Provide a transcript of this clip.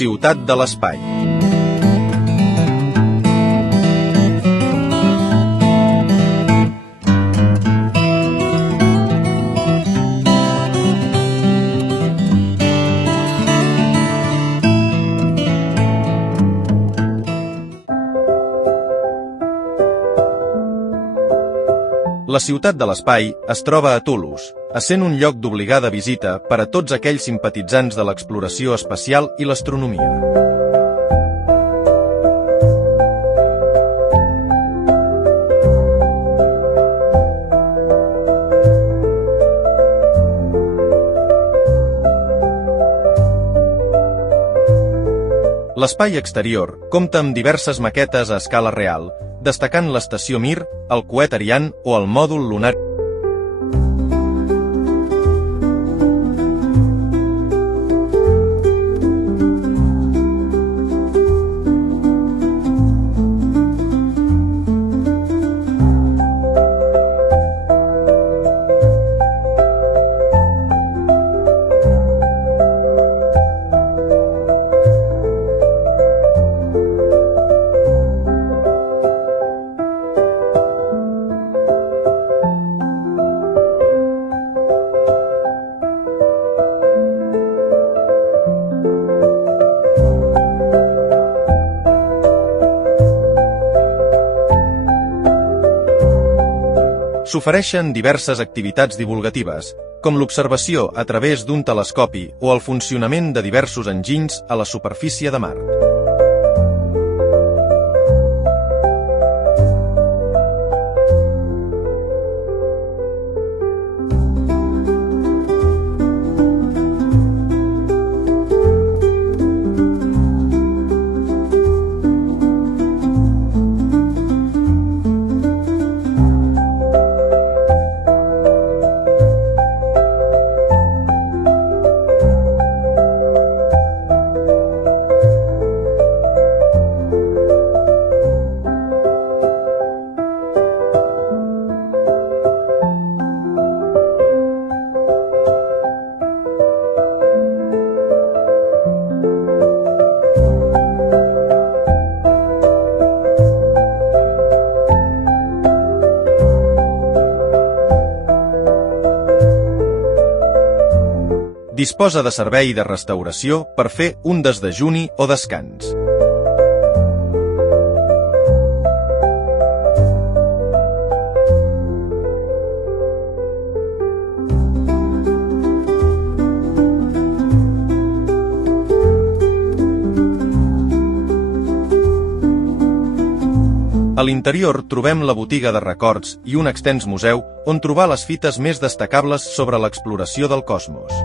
Ciutat de l'espai. La Ciutat de l'Espai es troba a Toulouse, essent un lloc d'obligada visita per a tots aquells simpatitzants de l'exploració espacial i l'astronomia. L'espai exterior compta amb diverses maquetes a escala real, destacant l'estació Mir, el coet Ariane o el mòdul lunar. S'ofereixen diverses activitats divulgatives, com l'observació a través d'un telescopi o el funcionament de diversos enginys a la superfície de Mart. Disposa de servei de restauració per fer un desdejuni o descans. A l'interior trobem la botiga de records i un extens museu on trobar les fites més destacables sobre l'exploració del cosmos.